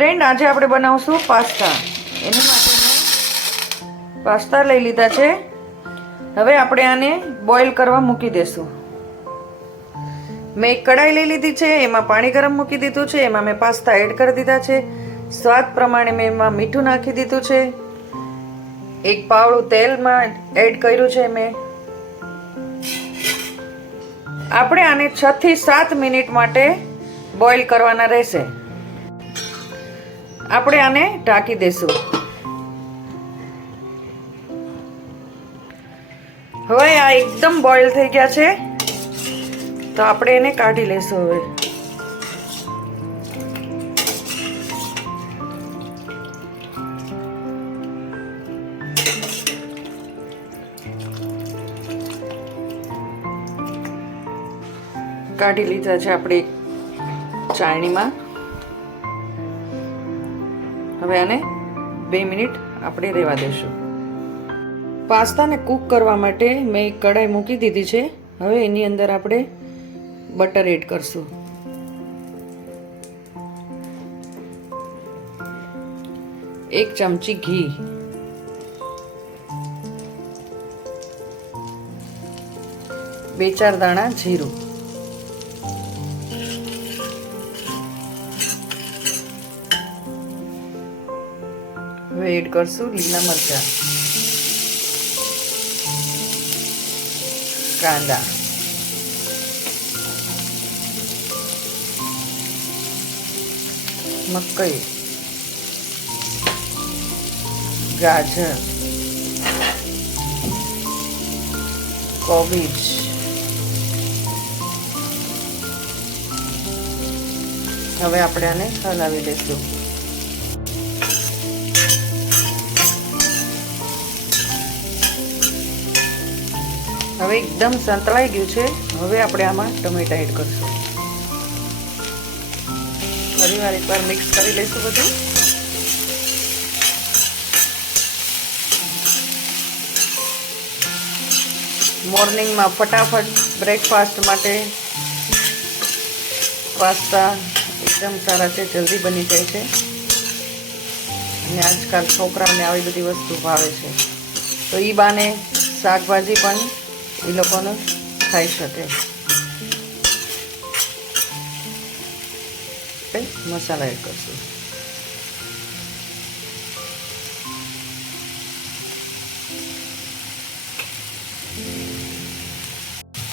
Friend, આજે આપણે બનાવશું પાસ્તા. એની માટે મેં પાસ્તા લઈ લીધા છે. હવે આપણે આને બોઇલ કરવા મૂકી દેશું. મેં એક કઢાઈ લઈ લીધી છે, એમાં પાણી ગરમ મૂકી દીધું છે. એમાં મેં પાસ્તા એડ કરી દીધા છે. સ્વાદ પ્રમાણે મેં એમાં મીઠું નાખી દીધું છે. એક પાવડું તેલમાં એડ કર્યું છે મેં. આપણે આને 6 થી 7 મિનિટ માટે બોઇલ કરવાના રહેશે. આપણે આને ઢાંકી દેશું. હવે આ એકદમ બોઇલ થઈ ગયા છે, તો આપણે એને કાઢી લેશું. હવે કાઢી લીધા છે આપણે ચાળણીમાં. હવે આને 2 મિનિટ આપણે રહેવા દેશું. પાસ્તાને કૂક કરવા માટે મેં એક કઢાઈ મૂકી દીધી છે. હવે એની અંદર આપણે બટર એડ કરશું. એક ચમચી ઘી, બે ચાર દાણા જીરું, હવે એડ કરશું લીલા મરચાં, કાંદા, મકઈ, ગાજર, કોબીજ, હવે આપણે આને હલાવી લઈશું. હવે એકદમ સંતળાઈ ગયું છે. હવે આપણે આમાં ટમેટા એડ કરશું. ફરીવાર એકવાર મિક્સ કરી લઈશું બધું. મોર્નિંગમાં ફટાફટ બ્રેકફાસ્ટ માટે પાસ્તા એકદમ સારા છે, જલ્દી બની જાય છે. અને આજકાલ છોકરાઓને આવી બધી વસ્તુ ભાવે છે, તો એ બાને શાકભાજી પણ એ લોકોને ખાઈ શકે. મસાલા એડ કરશું.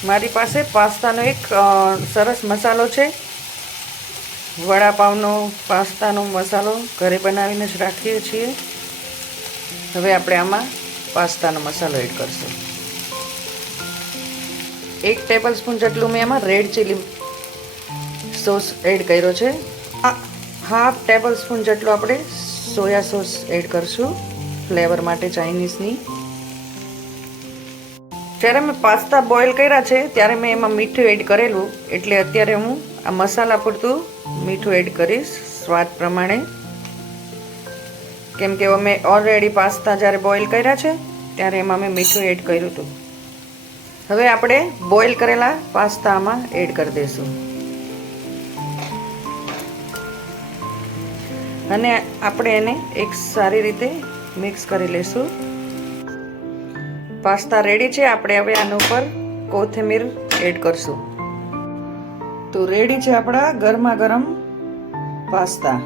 મારી પાસે પાસ્તાનો એક સરસ મસાલો છે. વડાપાવનો પાસ્તાનો મસાલો ઘરે બનાવીને જ રાખીએ છીએ. હવે આપણે આમાં પાસ્તાનો મસાલો એડ કરશું. 1 ટેબલ સ્પૂન જેટલું મેં એમાં રેડ ચીલી સોસ એડ કર્યો છે. 1/2 ટેબલ સ્પૂન જેટલું આપણે સોયા સોસ એડ કરશું ફ્લેવર માટે ચાઇનીઝની. જ્યારે મેં પાસ્તા બોઇલ કર્યા છે ત્યારે મેં એમાં મીઠું એડ કરેલું, એટલે અત્યારે હું આ મસાલા પૂરતું મીઠું એડ કરીશ સ્વાદ પ્રમાણે. કેમ કે મેં ઓલરેડી પાસ્તા જ્યારે બોઇલ કર્યા છે ત્યારે એમાં મેં મીઠું એડ કર્યું હતું. હવે આપણે બોઇલ કરેલા પાસ્તા આમાં એડ કરી દઈશું અને આપણે એને એક સારી રીતે મિક્સ કરી લઈશું. પાસ્તા રેડી છે. આપણે હવે આના ઉપર કોથમીર એડ કરશું. તો રેડી છે આપણા ગરમા ગરમ પાસ્તા.